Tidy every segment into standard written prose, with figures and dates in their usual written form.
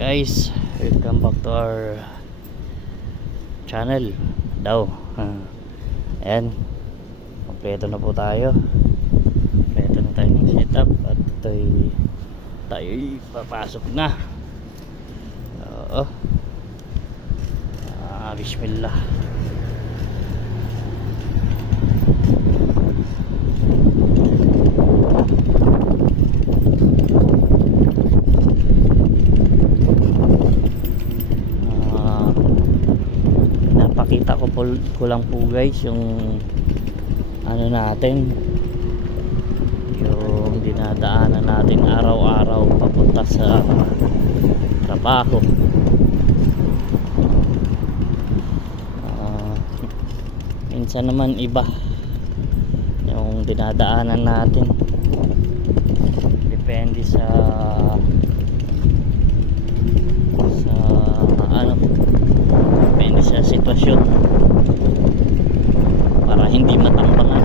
Guys, welcome back to our channel daw. Ayan, kompleto na po tayo. Kompleto na tayo ng setup. At tayo'y papasok na. Oo. Bismillah. Napakita ko lang po guys yung ano natin, yung dinadaanan natin araw-araw papunta sa trabaho. Minsan naman iba yung dinadaanan natin, depende sa ano, depende sa sitwasyon para hindi matambangan.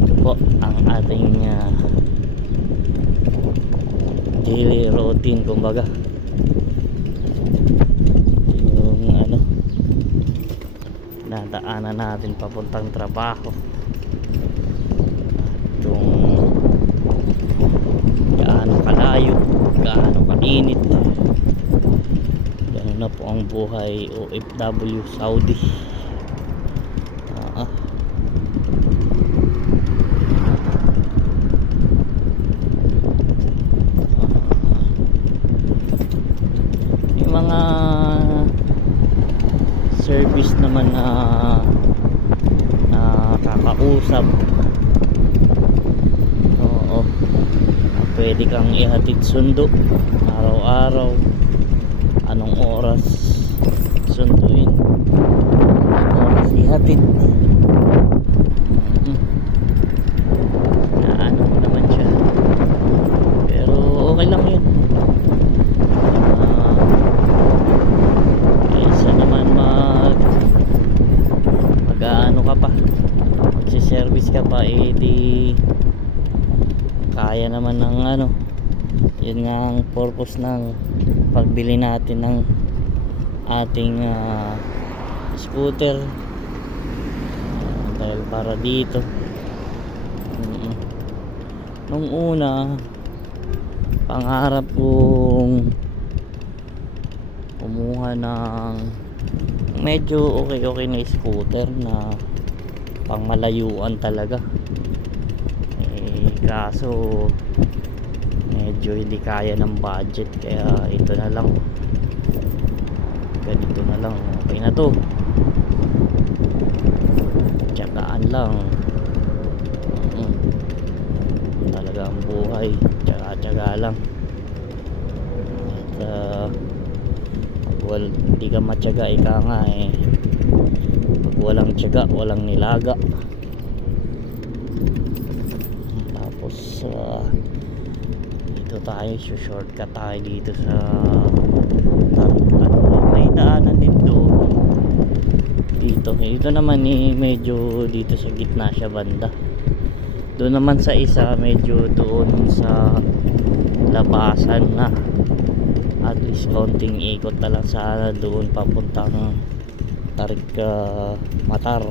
Ito po ang ating daily routine, kumbaga yung ano, nadaanan natin papuntang trabaho. Itong gaano kalayo, gaano kainit, gano'n na po ang buhay OFW Saudi. Yung mga service naman na kakausap, oo, pwede kang ihatid sundo araw-araw, anong oras sunduin, anong oras ihatid, ano naman siya, pero okay lang yun. Kaysa naman mag-ano ka pa, magsiservice ka pa, di kaya naman ng ano. Yun nga ang purpose ng pagbili natin ng ating scooter, dahil para dito. Nung una, pangarap kong kumuha ng medyo okay na scooter na pang malayuan talaga, kaso medyo hindi kaya ng budget, kaya ito na lang, ganito na lang, okay na to, tsagaan lang. Talaga ang buhay, tsaga lang. At hindi ka matyaga, ika nga pag walang tyaga, walang nilaga. Tapos dito tayo, shortcut tayo dito sa may daanan dito naman medyo dito sa gitna siya banda. Doon naman sa isa, medyo doon sa labasan na, at least konting ikot na lang sana doon papuntang Tarik Matar.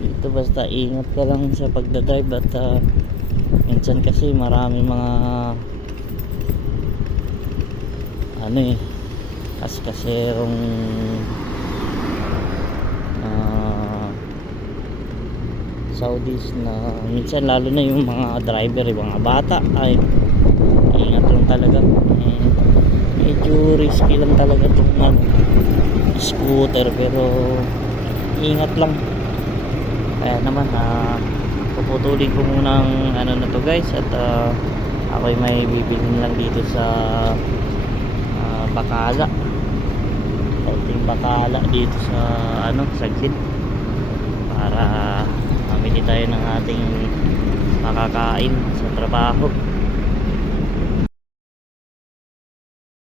Dito basta ingat ka lang sa pagdadrive, at minsan kasi marami mga ano kaserong Saudis na minsan, lalo na yung mga driver, yung mga bata, ay ingat lang talaga. Medyo risky lang talaga itong scooter, pero ingat lang. Kaya naman puputulin ko muna ang ano na to guys, at ako'y may bibilhin lang dito sa Bakala, konting bakala dito sa saglit, para mamili tayo ng ating makakain sa trabaho.